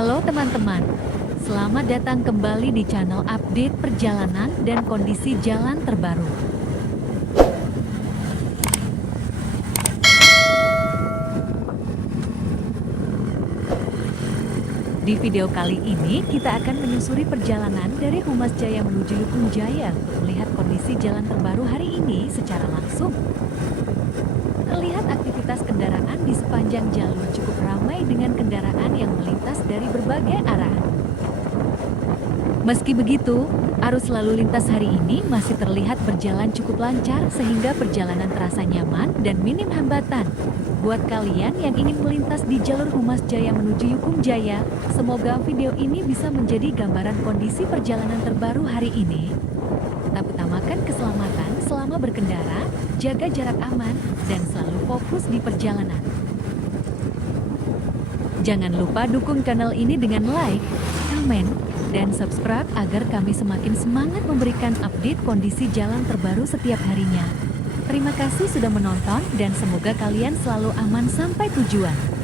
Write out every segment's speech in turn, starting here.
Halo teman-teman, selamat datang kembali di channel update perjalanan dan kondisi jalan terbaru. Di video kali ini kita akan menyusuri perjalanan dari Humas Jaya menuju Yukung Jaya untuk melihat kondisi jalan terbaru hari ini secara langsung. Terlihat aktivitas kendaraan di sepanjang jalur cukup ramai dengan kendaraan yang melintas dari berbagai arah. Meski begitu, arus lalu lintas hari ini masih terlihat berjalan cukup lancar sehingga perjalanan terasa nyaman dan minim hambatan. Buat kalian yang ingin melintas di jalur Humas Jaya menuju Yukung Jaya, semoga video ini bisa menjadi gambaran kondisi perjalanan terbaru hari ini. Tetap utamakan keselamatan selama berkendara, jaga jarak aman, dan selalu fokus di perjalanan. Jangan lupa dukung channel ini dengan like, komen, dan subscribe agar kami semakin semangat memberikan update kondisi jalan terbaru setiap harinya. Terima kasih sudah menonton dan semoga kalian selalu aman sampai tujuan.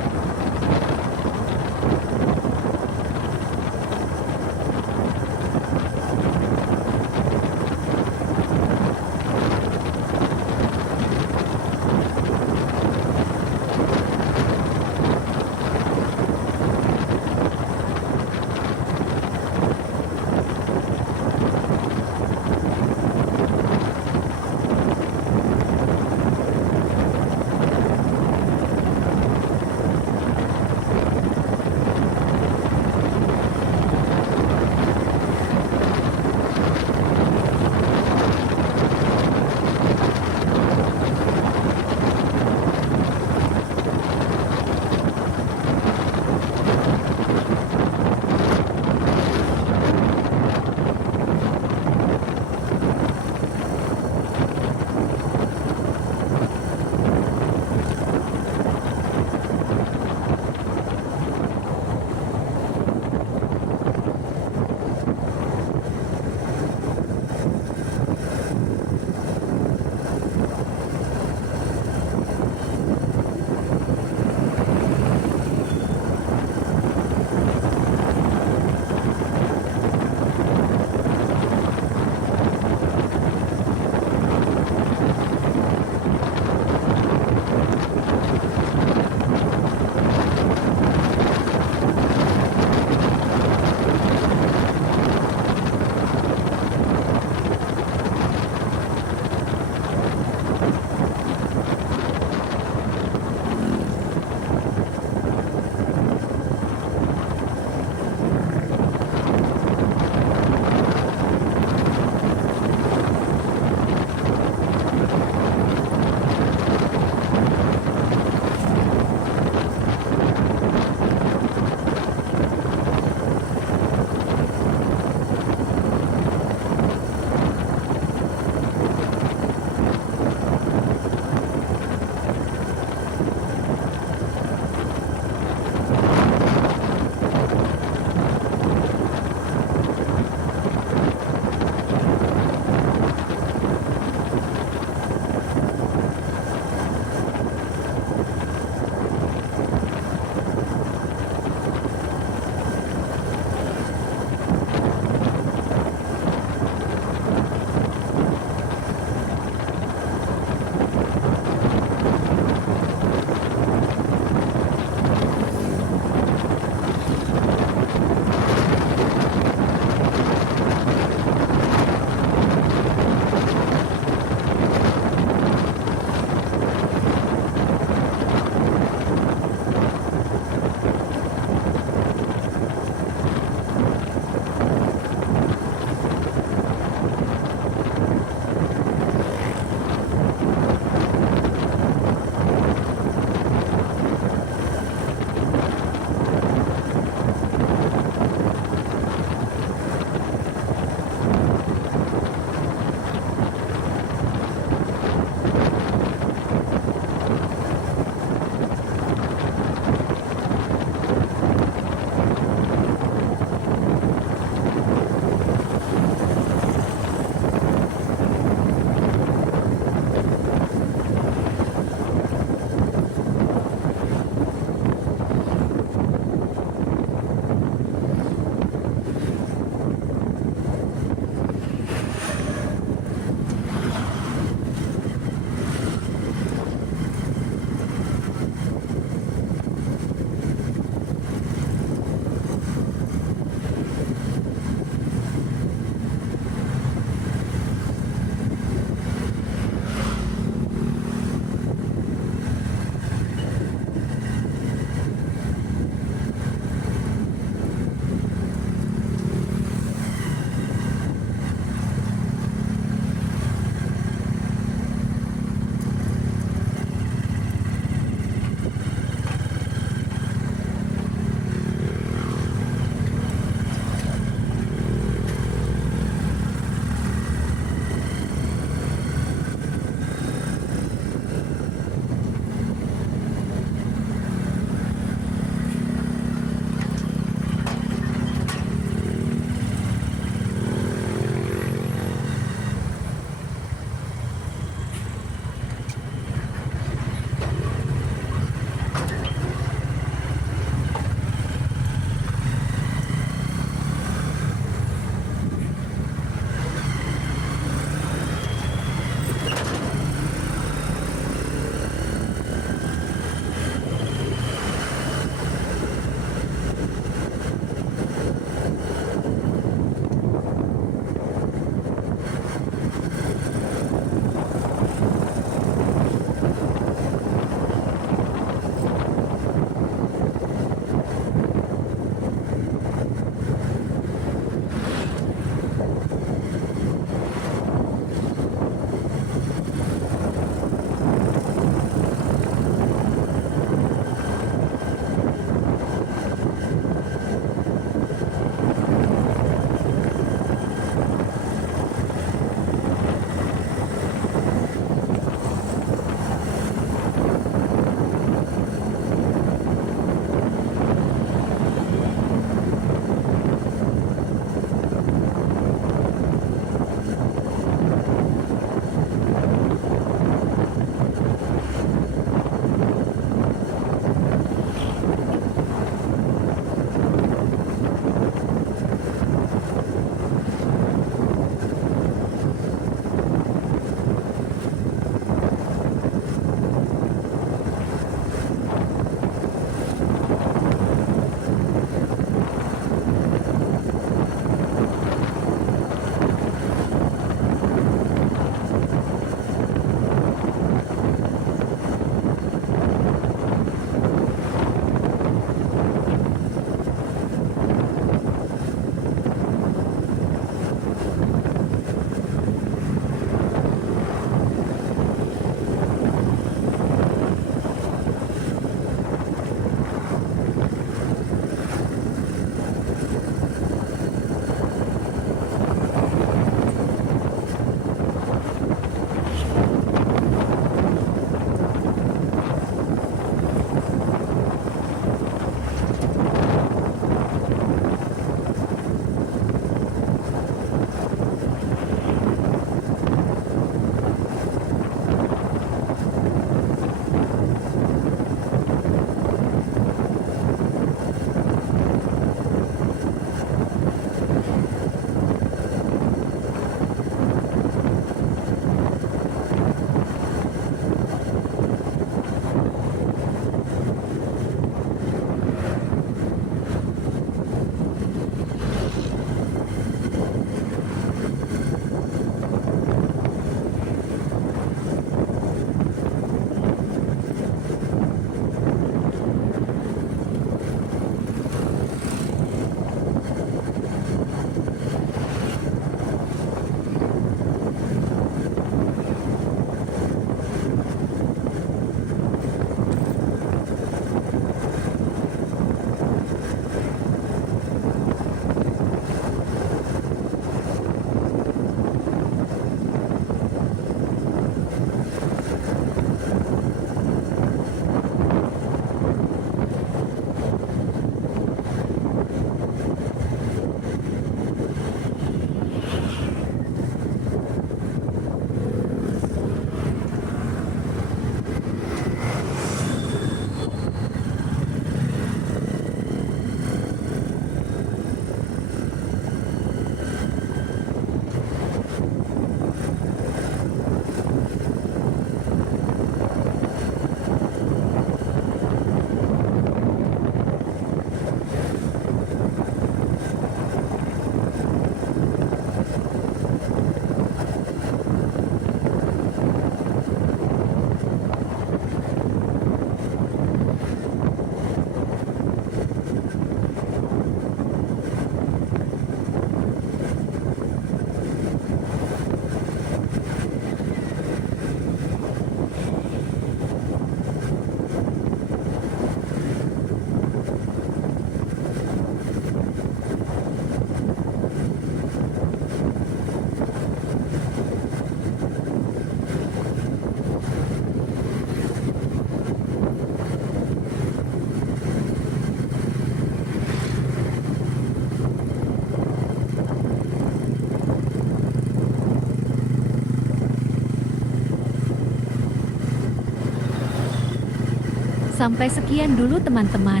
Sampai sekian dulu teman-teman.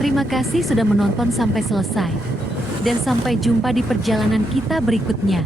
Terima kasih sudah menonton sampai selesai. Dan sampai jumpa di perjalanan kita berikutnya.